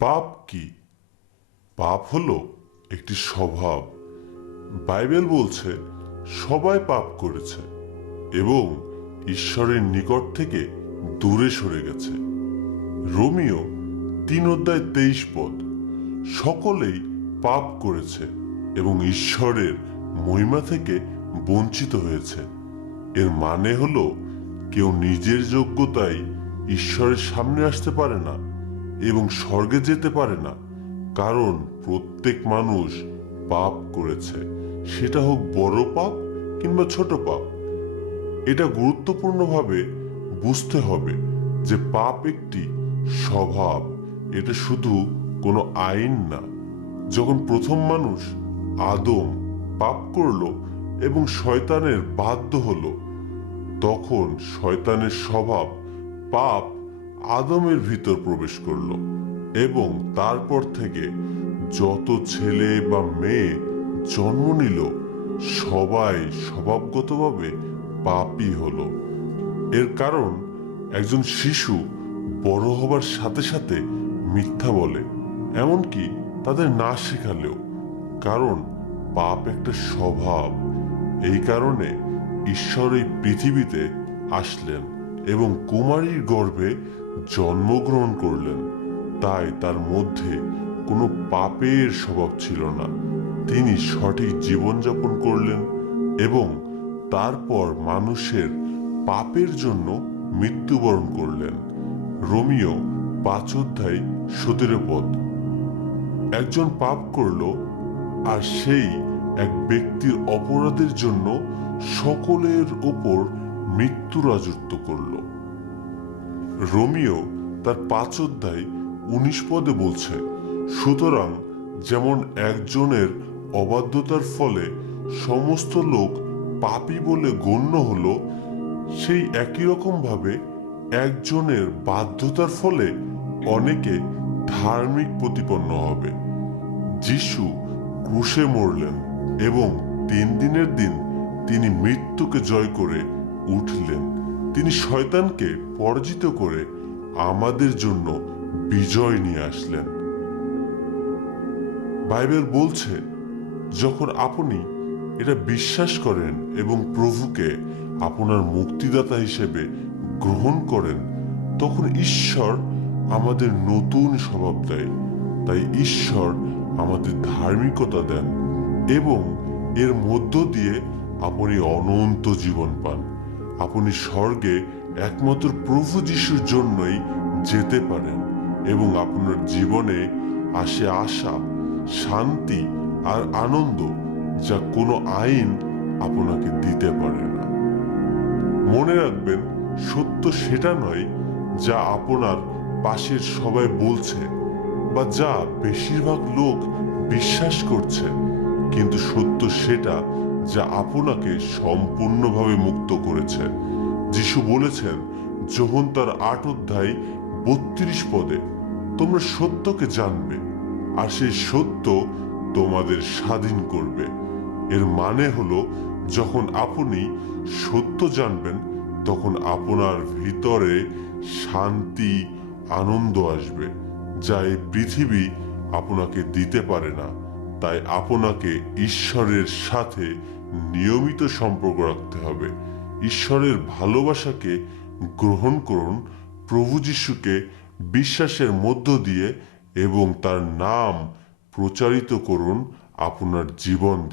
পাপ কি? পাপ হলো একটি স্বভাব। বাইবেল বলছে সবাই পাপ করেছে এবং ঈশ্বরের নিকট থেকে দূরে সরে গেছে। রোমিও 3:23 সকলেই পাপ করেছে এবং ঈশ্বরের মহিমা থেকে বঞ্চিত হয়েছে। এর মানে হলো কেউ নিজের যোগ্যতায় ঈশ্বরের সামনে আসতে পারে না এবং স্বর্গে যেতে পারে না, কারণ প্রত্যেক মানুষ পাপ করেছে, সেটা হোক বড় পাপ কিংবা ছোট পাপ। এটা গুরুত্বপূর্ণভাবে বুঝতে হবে যে পাপ একটি স্বভাব, এটা শুধু কোনো আইন না। যখন প্রথম মানুষ আদম পাপ করলো এবং শয়তানের বাধ্য হলো, তখন শয়তানের স্বভাব পাপ আদমের ভিতর প্রবেশ করলো এবং তারপর থেকে যত ছেলে বা মেয়ে জন্ম নিল সবাই স্বভাবগতভাবে পাপী হলো। এর কারণ একজন শিশু বড় হবার সাথে সাথে মিথ্যা বলে, এমনকি তাদের না শেখালেও, কারণ পাপ একটা স্বভাব। এই কারণে ঈশ্বর এই পৃথিবীতে আসলেন এবং কুমারীর গর্ভে জন্মগ্রহণ করলেন। তাই তার মধ্যে কোনো পাপের স্বভাব ছিল না। তিনি সঠিক জীবনযাপন করলেন এবং তারপর মানুষের পাপের জন্য মৃত্যুবরণ করলেন। রোমিও 5:17 একজন পাপ করল আর সেই এক ব্যক্তির অপরাধের জন্য সকলের ওপর মৃত্যু রাজত্ব করল। রোমিও তার 5:19 বলছে, সুতরাং যেমন একজনের অবাধ্যতার ফলে সমস্ত লোক পাপী বলে গণ্য হলো, সেই একই রকম ভাবে একজনের বাধ্যতার ফলে অনেকে ধার্মিক প্রতিপন্ন হবে। যিশু ক্রুশে মরলেন এবং 3 দিনের দিন তিনি মৃত্যুকে জয় করে উঠলেন। তিনি শয়তানকে পরাজিত করে আমাদের জন্য বিজয় নিয়ে আসলেন। বাইবেল বলছে যখন আপনি এটা বিশ্বাস করেন এবং প্রভুকে আপনার মুক্তিদাতা হিসেবে গ্রহণ করেন, তখন ঈশ্বর আমাদের নতুন স্বভাব দেয়। তাই ঈশ্বর আমাদের ধার্মিকতা দেন এবং এর মধ্য দিয়ে আপনি অনন্ত জীবন পান। আপনি স্বর্গে একমাত্র প্রভু যিশুর জন্যই যেতে পারেন এবং আপনার জীবনে আসে আশা, শান্তি আর আনন্দ, যা কোনো আইন আপনাকে দিতে পারে না। মনে রাখবেন, সত্য সেটা নয় যা আপনার পাশের সবাই বলছে বা যা বেশিরভাগ লোক বিশ্বাস করছে, কিন্তু সত্য সেটা যা আপনাকে সম্পূর্ণভাবে মুক্ত করেছে। যিশু বলেছেন যোহন তার 8:32, তোমরা সত্যকে জানবে আর সেই সত্য তোমাদের স্বাধীন করবে। এর মানে হলো যখন আপনি সত্য জানবেন, তখন আপনার ভিতরে শান্তি, আনন্দ আসবে, যা এই পৃথিবী আপনাকে দিতে পারে না। তাই আপনাকে ঈশ্বরের সাথে নিয়মিত সম্পর্ক রাখতে হবে। ঈশ্বরের ভালোবাসাকে গ্রহণ করুন, প্রভু যিশুকে বিশ্বাসের মধ্য দিয়ে, এবং তার নাম প্রচারিত করুন আপনার জীবন দিয়ে।